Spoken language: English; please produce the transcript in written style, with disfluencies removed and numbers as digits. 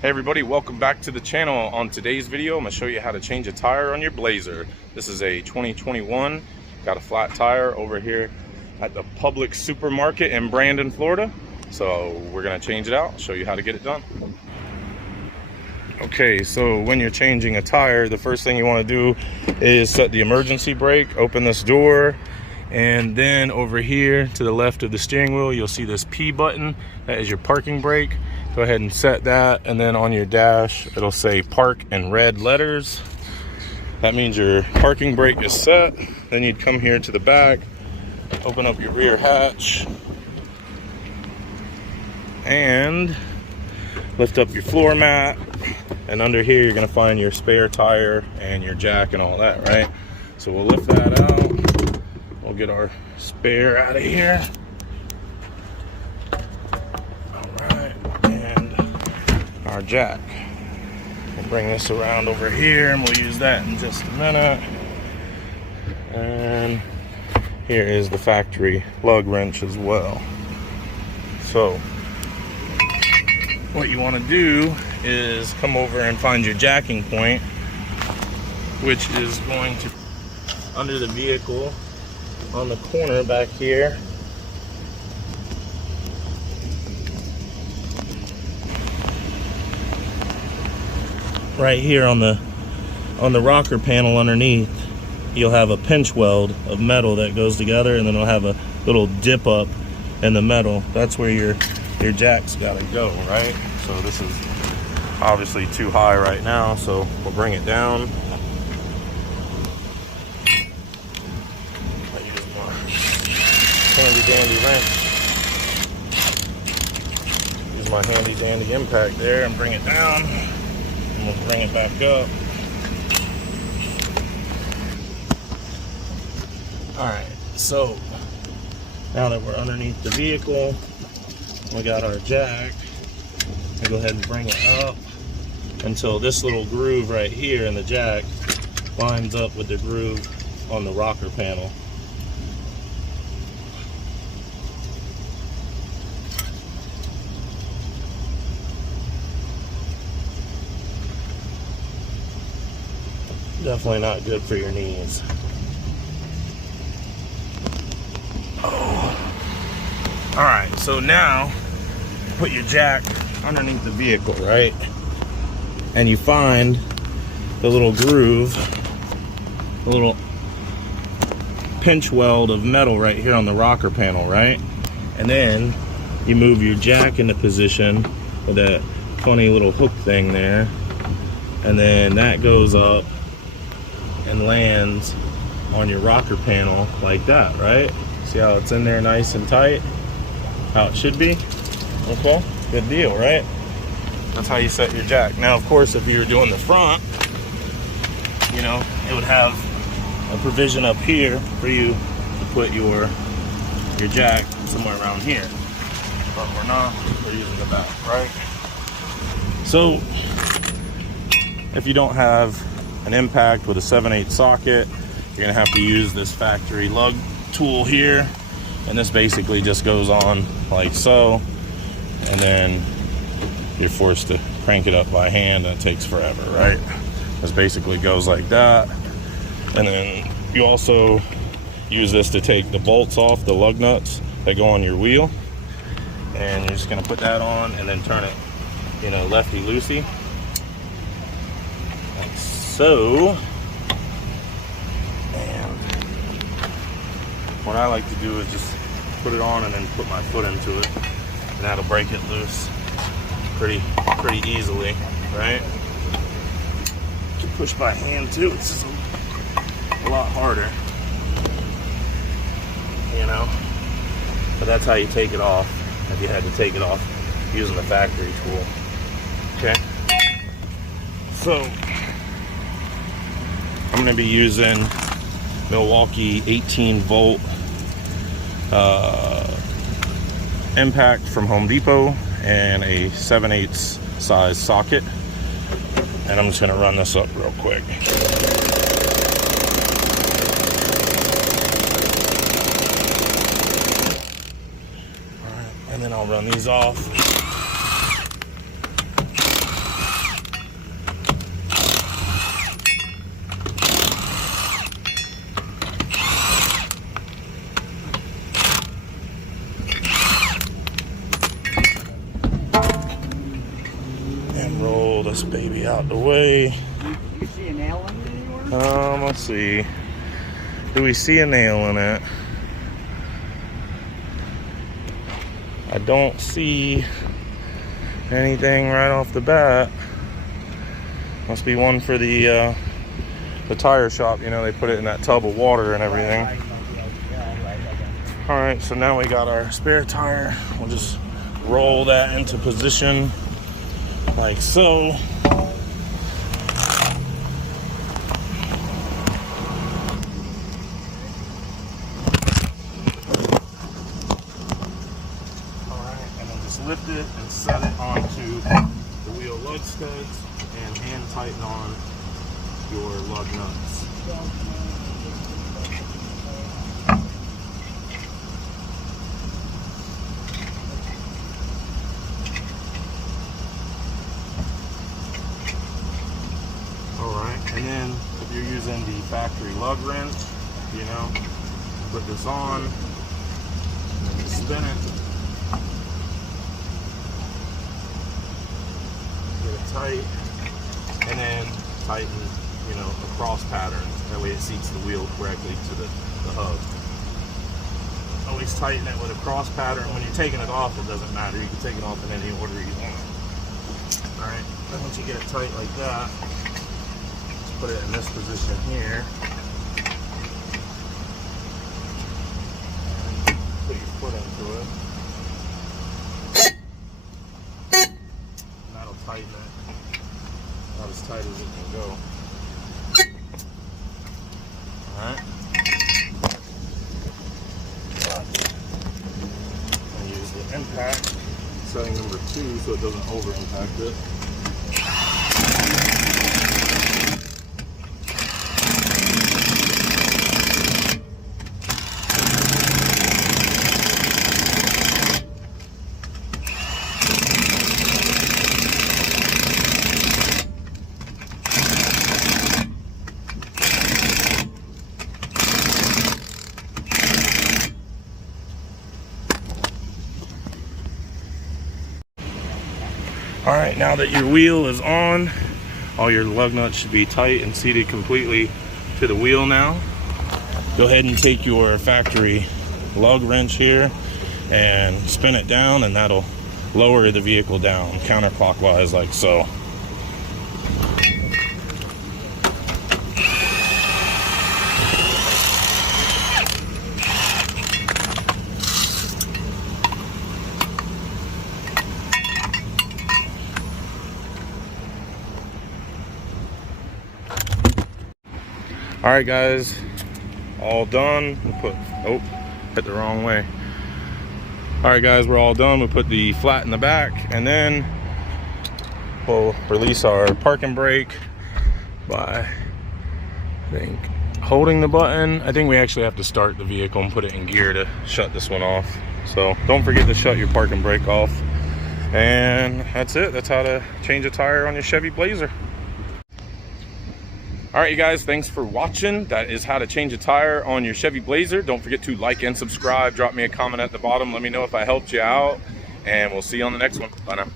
Hey everybody, welcome back to the channel. On today's video, I'm going to show you how to change a tire on your Blazer. This is a 2021, got a flat tire over here at the Public Supermarket in Brandon, Florida. So we're going to change it out, show you how to get it done. Okay, so when you're changing a tire, the first thing you want to do is set the emergency brake, open this door, and then over here to the left of the steering wheel, you'll see this P button. That is your parking brake. Go ahead and set that, and then on your dash, it'll say park in red letters. That means your parking brake is set. Then you'd come here to the back, open up your rear hatch, and lift up your floor mat. And under here, you're gonna find your spare tire and your jack and all that, right? So we'll lift that out. We'll get our spare out of here. All right, and our jack. We'll bring this around over here and we'll use that in just a minute. And here is the factory lug wrench as well. So what you want to do is come over and find your jacking point, which is going to under the vehicle on the corner back here. Right here on the rocker panel underneath, you'll have a pinch weld of metal that goes together, and then it'll have a little dip up in the metal. That's where your jack's got to go, right? So this is obviously too high right now, so we'll bring it down. I use my handy dandy wrench. Use my handy dandy impact there and bring it down. And we'll bring it back up. Alright, so now that we're underneath the vehicle, we got our jack. We'll go ahead and bring it up until this little groove right here in the jack lines up with the groove on the rocker panel. Definitely not good for your knees. Oh. Alright, so now put your jack underneath the vehicle, right? And you find the little groove, the little pinch weld of metal right here on the rocker panel, right? And then you move your jack into position with that funny little hook thing there, and then that goes up and lands on your rocker panel like that, right? See how it's in there nice and tight? How it should be? Okay, good deal, right? That's how you set your jack. Now, of course, if you were doing the front, you know, it would have a provision up here for you to put your jack somewhere around here. But we're not, we're using the back, right? So, if you don't have an impact with a 7/8 socket, you're gonna have to use this factory lug tool here. And this basically just goes on like so. And then you're forced to crank it up by hand, and it takes forever, right? This basically goes like that. And then you also use this to take the bolts off the lug nuts that go on your wheel. And you're just gonna put that on and then turn it, you know, lefty-loosey. Like so. And what I like to do is just put it on and then put my foot into it. And that'll break it loose pretty easily, right? You can push by hand too. It's just a lot harder, you know. But that's how you take it off. If you had to take it off using the factory tool. Okay. So I'm going to be using Milwaukee 18-volt impact from Home Depot and a 7/8 size socket, and I'm just going to run this up real quick. All right, and then I'll run these off. this baby out the way. You see a nail in it anywhere? Let's see. Do we see a nail in it? I don't see anything right off the bat. Must be one for the tire shop. You know, they put it in that tub of water and everything. All right, so now we got our spare tire. We'll just roll that into position like so. Lift it and set it onto the wheel lug studs and hand tighten on your lug nuts. Alright, and then if you're using the factory lug wrench, you know, put this on and then spin it. Tight, and then tighten, you know, a cross pattern. That way it seats the wheel correctly to the hub. Always tighten it with a cross pattern. When you're taking it off, it doesn't matter. You can take it off in any order you want. Alright, then once you get it tight like that, just put it in this position here. And put your foot into it. And that'll tighten it. Not as tight as it can go. Alright. I use the impact setting number 2 so it doesn't over impact it. Alright, now that your wheel is on, all your lug nuts should be tight and seated completely to the wheel now. Go ahead and take your factory lug wrench here and spin it down, and that'll lower the vehicle down counterclockwise like so. All right, guys, all done. We'll put, oh, hit the wrong way. All right, guys, we're all done. We'll put the flat in the back, and then we'll release our parking brake by, I think, holding the button. I think we actually have to start the vehicle and put it in gear to shut this one off. So don't forget to shut your parking brake off. And that's it. That's how to change a tire on your Chevy Blazer. All right, you guys, thanks for watching. That is how to change a tire on your Chevy Blazer. Don't forget to like and subscribe. Drop me a comment at the bottom. Let me know if I helped you out, and we'll see you on the next one. Bye now.